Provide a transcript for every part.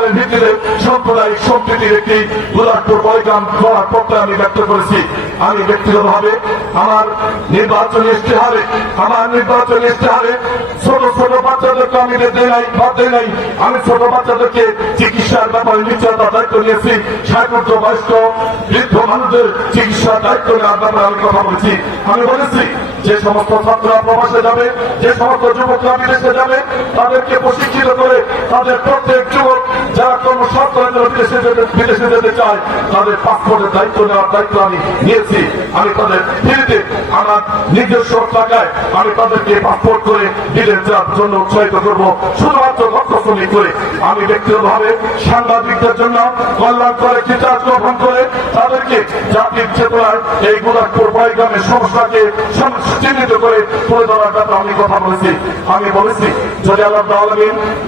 অধিকারের ভিত্তিতে সাম্প্রদায়িক সম্প্রীতির একটি গুলাটপুর বয়গান করার প্রত্যয় আমি ব্যক্ত করেছি। আমি ব্যক্তিগতভাবে আমার নির্বাচনী ইশতেহারে, আমার নির্বাচনী ইশতেহারে ছোট ছোট বাচ্চাদেরকে আমি দেয় নাই বাদ নাই। আমি ছোট বাচ্চাদেরকে চিকিৎসার ব্যাপারে নিশ্চয়তা দায়িত্ব নিয়েছি। ষাট বয়স্ক মানুষদের চিকিৎসার দায়িত্ব নেওয়ার ব্যাপারে আমি কথা বলছি। আমি বলেছি, যে সমস্ত ছাত্ররা প্রবাসে যাবে, যে সমস্ত যুবকরা বিদেশে যাবে, তাদেরকে প্রশিক্ষিত করে তাদের প্রত্যেক যুবক যারা কোন জন্য বিদেশে যেতে বিদেশে যেতে চায়, তাদের পাসপোর্টের দায়িত্ব নেওয়ার দায়িত্ব আমি নিয়েছি। আমি তাদের আমার নিজস্ব টাকায় আমি তাদেরকে পাসপোর্ট করে বিদেশ যাওয়ার জন্য উৎসাহিত করব। শুধুমাত্র লক্ষ্য শ্রমিক করে আমি ব্যক্তিগতভাবে সাংবাদিকদের জন্য কল্যাণ করে চিন্তা গ্রহণ করে তাদেরকে জাতির চেতনায় এই গুলাটপুর পয়গ্রামের সমস্যাকে চিহ্নিত করে তুলে ধরার ব্যাপারে আমি কথা বলেছি। আমি বলেছি, যদি আল্লাহ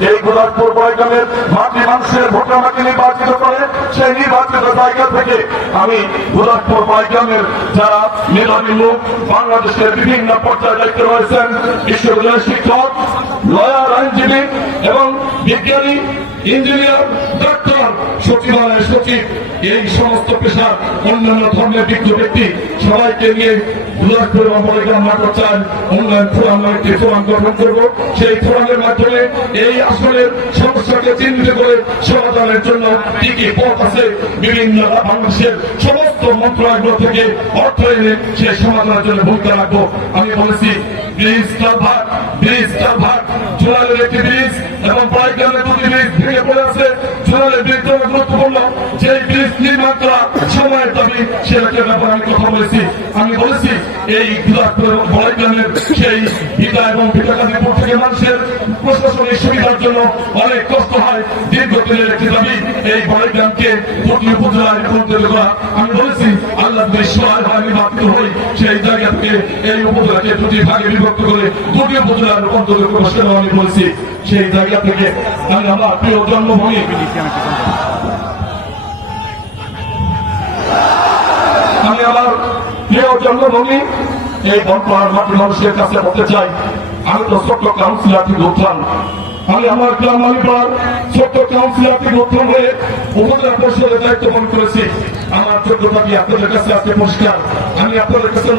এই গুলাটপুর পয়গ্রামের মাটি মানুষের ভোট আমাকে নির্বাচিত করে, সেই নির্বাচিত জায়গা থেকে আমি গুলাটপুর পয়গ্রামের যারা মেধাবী লোক বাংলাদেশের বিভিন্ন পর্যায়ে দায়িত্বে রয়েছেন বিশ্ববিদ্যালয়ের শিক্ষক লয়ার আইনজীবী এবং বিজ্ঞানী ইঞ্জিনিয়ার, ডাক্তার, সচিবালয়ের সচিব, এই সমস্ত পেশার অন্যান্য ধর্মের বিজ্ঞ ব্যক্তি সবাইকে নিয়ে দুলাখপুর অপরিগ্রাম নাটক চান ফোরাম একটি ফোরাম গঠন করব। সেই ফোরামের মাধ্যমে এই আসনের সমস্যাকে চিহ্নিত করে সমাধানের জন্য কি কি পথ আছে, বিভিন্ন বাংলাদেশের সমস্ত থেকে অর্থ এনে সমাধানের জন্য ভূমিকা রাখব। আমি বলেছি, ব্রিজ ব্রিজ জোয়ালের একটি ব্রিজ এবং দুটি ব্রিজ ভেঙে পড়ে আছে বিরুদ্ধে গুরুত্বপূর্ণ যে করা সময়ের দাবি সেটাকে ব্যাপারে আমি কথা বলেছি। আমি বলেছি, এই পয়গ্রামের সেই ভিটা এবং ভিটাকাদিপুর থেকে মানুষের প্রশাসনিক সুবিধার জন্য অনেক কষ্ট হয়। দীর্ঘদিনের একটি দাবি, এই পয়গ্রামকে দুটি উপজেলায় করা আমি বলেছি, আল্লাহ আমি বাধ্য হই সেই জায়গা এই উপজেলাকে দুটি ভাগে বিভক্ত করে দুটি করব সেটাও আমি বলেছি। সেই জায়গা থেকে আমি আমার প্রিয় জন্মভূমি আমি আমার প্রিয় জন্মভূমি, এই বনপাড়ার মাটির মানুষের কাছে বলতে চাই আমি তো ছোট্ট কাউন্সিলর থেকে আমি আমার গ্রাম মালিপাড়ার ছোট্ট কাউন্সিলর থেকে হয়ে উপজেলা পরিষদের দায়িত্ব পালন করেছি। আমার যোগ্যতা কি আপনাদের কাছে আজকে পরিষ্কার? আমি আপনাদের কাছে